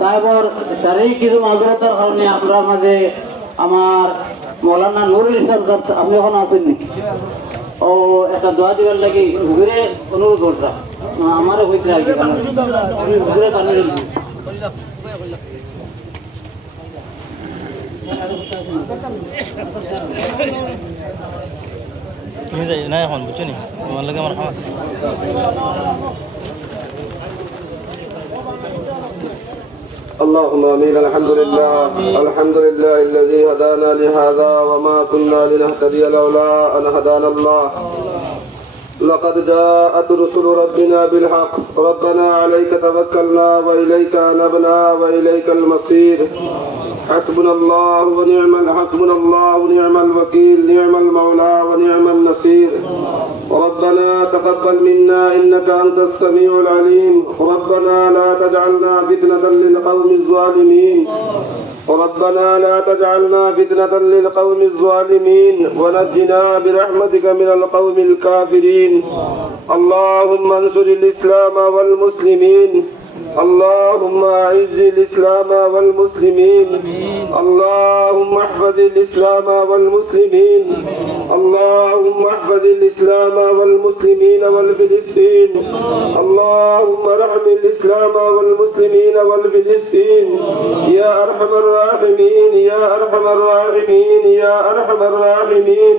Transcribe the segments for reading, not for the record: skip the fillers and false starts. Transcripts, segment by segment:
সাহেবর শারীরিক কিছু মাঝরতার কারণে আপনার মাঝে আমার মৌলানা নুরুল ইসলাম আপনি এখন আসেননি ও একটা দোয়া দিবার লাগে হুজুরে অনুরোধ করতাম আমারও হইতে আর কি হুজুরে কানে না এখন বুঝছো নি তোমার লাগে আমার খাওয়া اللهم امين. الحمد لله الذي هدانا لهذا وما كنا لنهتدي لولا ان هدانا الله. لقد جاءت رسل ربنا بالحق. ربنا عليك توكلنا واليك انبنا واليك المصير. حسبنا الله ونعم الوكيل. نعم المولى ونعم النصير. ربنا تقبل منا إنك أنت السميع العليم. ربنا لا تجعلنا فتنة للقوم الظالمين. ربنا لا تجعلنا فتنة للقوم الظالمين ونجنا برحمتك من القوم الكافرين. اللهم انصر الإسلام والمسلمين. اللهم أعز الإسلام والمسلمين. اللهم احفظ الإسلام والمسلمين. اللهم احفظ الإسلام والمسلمين والفلسطين. اللهم ارحم الإسلام والمسلمين والفلسطين يا أرحم الراحمين يا أرحم الراحمين يا أرحم الراحمين.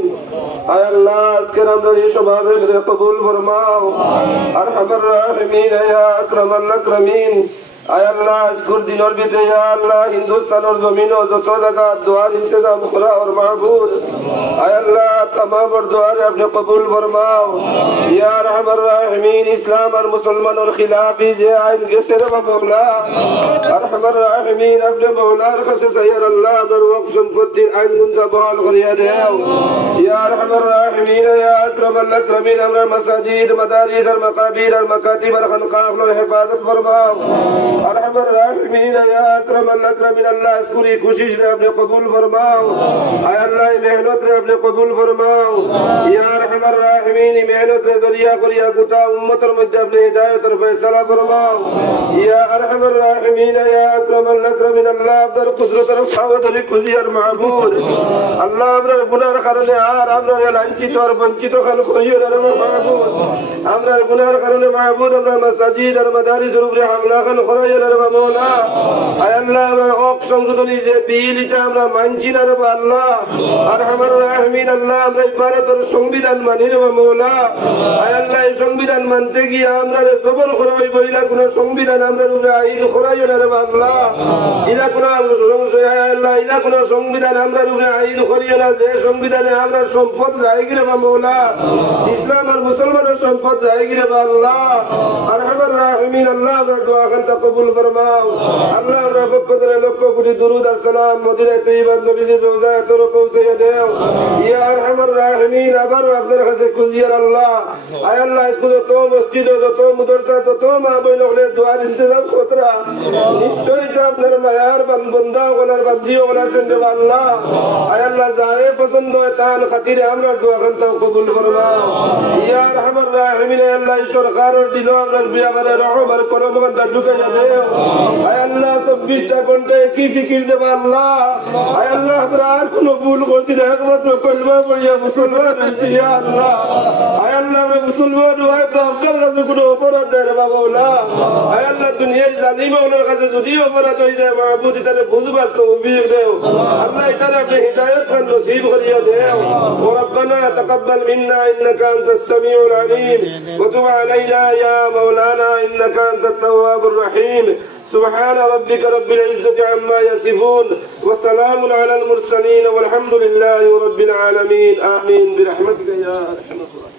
اے اللہ اس کرم ری شمارش رے قبول فرماؤ. ارحم الراحمین یا اکرم الاکرمین. اے اللہ اشکر دینور بیتے یا اللہ ہندوستان اور زمین و زتو جگہ دعار انتظام خلا اور معبود. اے اللہ تمام اور دعار اپنے قبول فرماؤ یا ارحم الراحمین. اسلام اور مسلمان اور خلافی جے آئین کے صرف مولا ارحم الراحمین اپنے مولا رخص سیر اللہ در وقف شمکت آئین منزا بحال غریہ دیو یا ارحم الراحمین یا اکرم الاکرمین. امر مساجد مدارس اور مقابر اور مکاتب اور خنقاہ اور حفاظت فرماؤ. ارحم الراحمین یا اکرم الاکرمین. اللہ اسکری کوشش نے اپنے قبول فرماؤ. اے اللہ محنت نے اپنے قبول فرماؤ یا ارحم الراحمین. محنت نے ذریعہ قریہ گتا امت اور مجھے اپنے ہدایت اور فیصلہ فرماؤ یا ارحم الراحمین یا اکرم الاکرمین. اللہ ابدر قدرت اور فاوت علی خزی اور معبود. اللہ ابرر گناہ خرنے آر ابرر لانچیت اور بنچیت و خلق خیور اور معبود. ابرر گناہ خرنے معبود. ابرر مساجد اور مدارس ابرر حملہ خلق خیور اور مولا. اے اللہ ابرر اوک سمزدنی سے بیلیتا ابرر منچین اور اللہ ارحم الراحمین. اللہ ابرر عبارت اور সংবিধান মানির مولا. اے اللہ সংবিধান মানতে গিয়ে আমরা জবর খরাই বইলা কোন সংবিধান আমরা আইন খরাই না রে আল্লাহ. ইলা কোন আল্লাহ ইলা কোন সংবিধান আমরা আইন খরিয়ে না যে সংবিধানে আমরা সম্পদ যায় গিরে مولا. ইসলাম আর মুসলমানের সম্পদ যায় গিরে আল্লাহ আরহামার রাহিমিন. আল্লাহ আমরা দোয়া খান কবুল ফরমাও. আল্লাহ আমরা বকদরে লক্ষ কোটি দরুদ আর সালাম মদিনা তৈয়বার নবীজির রওজায় তোর পৌঁছে দাও ইয়া আরহামার রাহিমিন. আবার আপনার কাছে কুজিয়ার আল্লাহ আয় আল্লাহ इसको तो मस्जिद तो मदरसा तो माबई लगले दुआर इंतजाम खतरा निश्चय तो আপনার মায়ার বান্দা ওলার বান্দিও ওলা সেন্ড আল্লাহ. আয় আল্লাহ যারে পছন্দ হয় তার খাতিরে আমরা দোয়া করতে কবুল ফরমাও ইয়া আরহামার রাহিমিন. আল্লাহ সরকারের দিল আমরা বিয়াবারে রহম আর করম গন্ডা ঢুকাইয়া দেও. আয় আল্লাহ 24টা ঘন্টা কি ফিকির দেব আল্লাহ. আয় আল্লাহ আমরা আর কোনো ভুল করছি না একমাত্র কলমা পড়িয়া মুসলমান হইছি ইয়া আল্লাহ. আয় আল্লাহ আমরা মুসলমান হয় তো আপনার কাছে কোনো অপরাধ দেয় না মাওলা. আয় আল্লাহ দুনিয়ার জালিম ওনার কাছে যদি অপরাধ হয়ে যায় মাহবুদ এটারে বুঝবার তো উবির দেও আল্লাহ. এটারে আপনি হিদায়ত খান নসিব করিয়া দেও. ও রব্বানা তাকাব্বাল মিন্না ইন্নাকা আনতাস সামিউল আলিম ওয়া তুব আলাইনা ইয়া মাওলানা ইন্নাকা আনতাত তাওয়াবুর রহিম. سبحان ربك رب العزة عما يصفون وسلام على المرسلين والحمد لله رب العالمين. آمين برحمتك يا أرحم الراحمين.